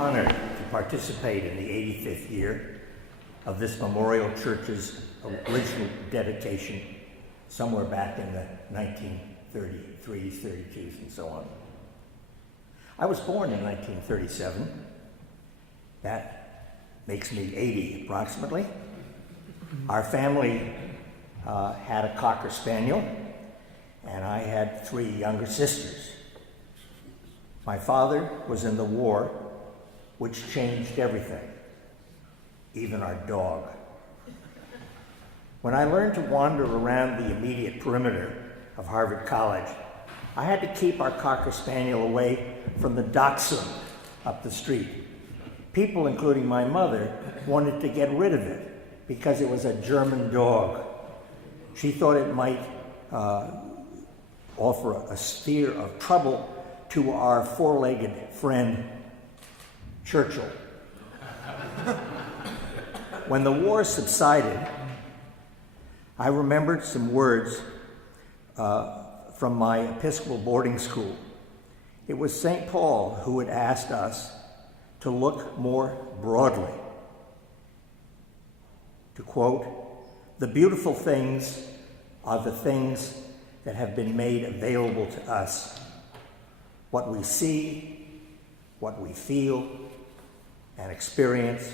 honored to participate in the 85th year of this Memorial Church's original dedication somewhere back in the 1933s, 32s, and so on. I was born in 1937. That makes me 80 approximately. Our family had a Cocker Spaniel, and I had 3 younger sisters. My father was in the war, which changed everything, even our dog. When I learned to wander around the immediate perimeter of Harvard College, I had to keep our Cocker Spaniel away from the dachshund up the street. People, including my mother, wanted to get rid of it because it was a German dog. She thought it might offer a sphere of trouble to our 4-legged friend, Churchill. When the war subsided, I remembered some words from my Episcopal boarding school. It was St. Paul who had asked us to look more broadly. To quote, "The beautiful things are the things that have been made available to us. What we see, what we feel and experience,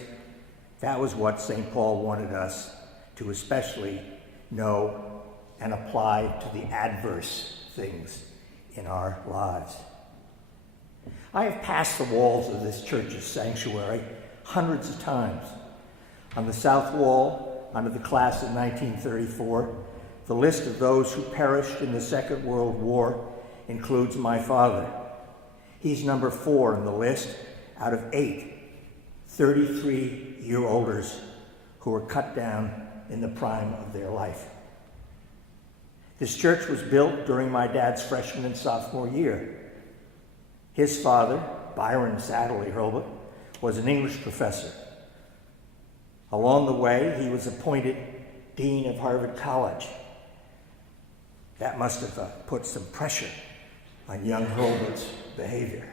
that was what St. Paul wanted us to especially know and apply to the adverse things in our lives." I have passed the walls of this church's sanctuary hundreds of times. On the south wall, under the class of 1934, the list of those who perished in the Second World War includes my father. He's number 4 on the list out of 8 33-year-olders who were cut down in the prime of their life. This church was built during my dad's freshman and sophomore year. His father, Byron Satterley Hurlbut, was an English professor. Along the way, he was appointed Dean of Harvard College. That must have put some pressure on young Hurlbut's behavior.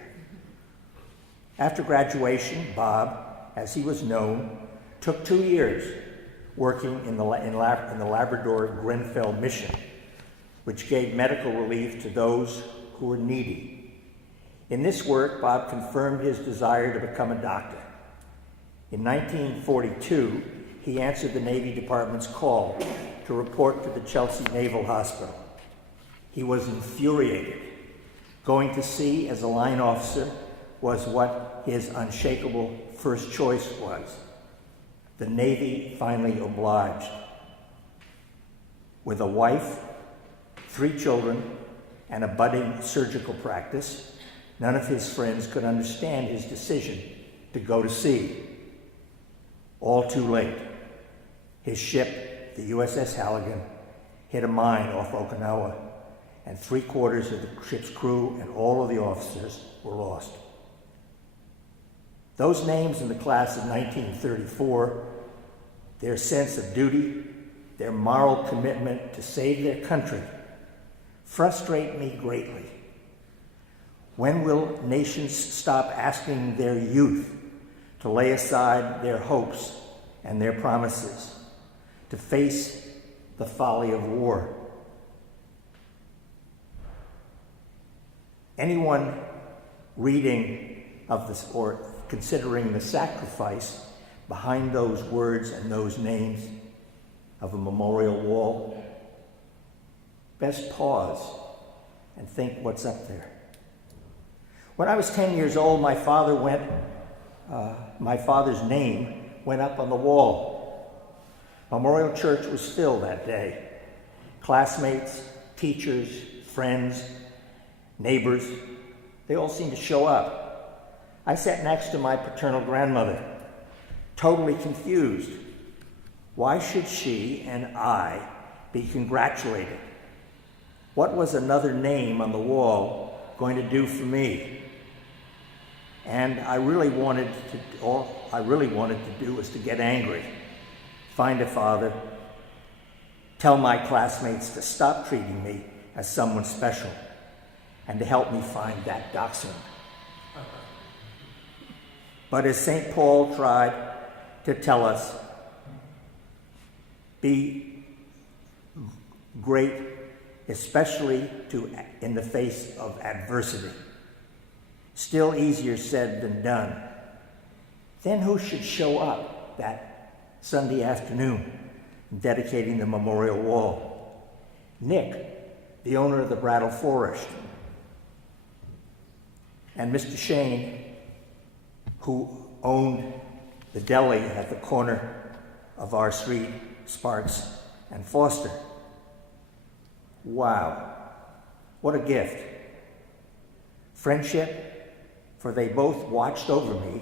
After graduation, Bob, as he was known, took 2 years working in the Labrador Grenfell Mission, which gave medical relief to those who were needy. In this work, Bob confirmed his desire to become a doctor. In 1942, he answered the Navy Department's call to report to the Chelsea Naval Hospital. He was infuriated. Going to sea as a line officer was what his unshakable first choice was. The Navy finally obliged. With a wife, 3 children, and a budding surgical practice, none of his friends could understand his decision to go to sea. All too late. His ship, the USS Halligan, hit a mine off Okinawa, and 3/4 of the ship's crew and all of the officers were lost. Those names in the class of 1934, their sense of duty, their moral commitment to save their country, frustrate me greatly. When will nations stop asking their youth to lay aside their hopes and their promises, to face the folly of war? Anyone reading of this or considering the sacrifice behind those words and those names of a memorial wall, best pause and think what's up there. When I was 10 years old, my father's name went up on the wall. Memorial Church was filled that day. Classmates, teachers, friends, neighbors, they all seemed to show up. I sat next to my paternal grandmother, totally confused. Why should she and I be congratulated? What was another name on the wall going to do for me? And all I really wanted to do was to get angry, find a father, tell my classmates to stop treating me as someone special, and to help me find that dachshund. But as St. Paul tried to tell us, be great, especially in the face of adversity. Still easier said than done. Then who should show up that Sunday afternoon dedicating the memorial wall? Nick, the owner of the Brattle Forest, and Mr. Shane, who owned the deli at the corner of our street, Sparks and Foster. Wow, what a gift. Friendship, for they both watched over me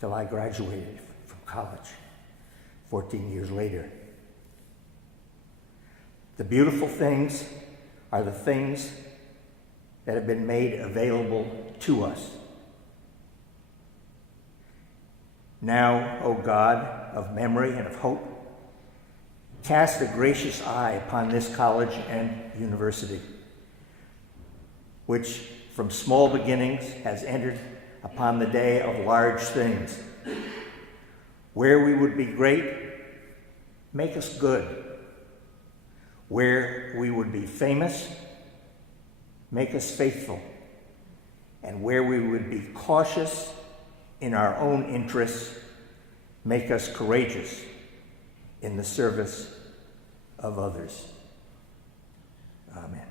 till I graduated from college 14 years later. The beautiful things are the things that have been made available to us. Now, O God of memory and of hope, cast a gracious eye upon this college and university, which from small beginnings has entered upon the day of large things. Where we would be great, make us good. Where we would be famous, make us faithful. And where we would be cautious in our own interests, make us courageous in the service of others. Amen.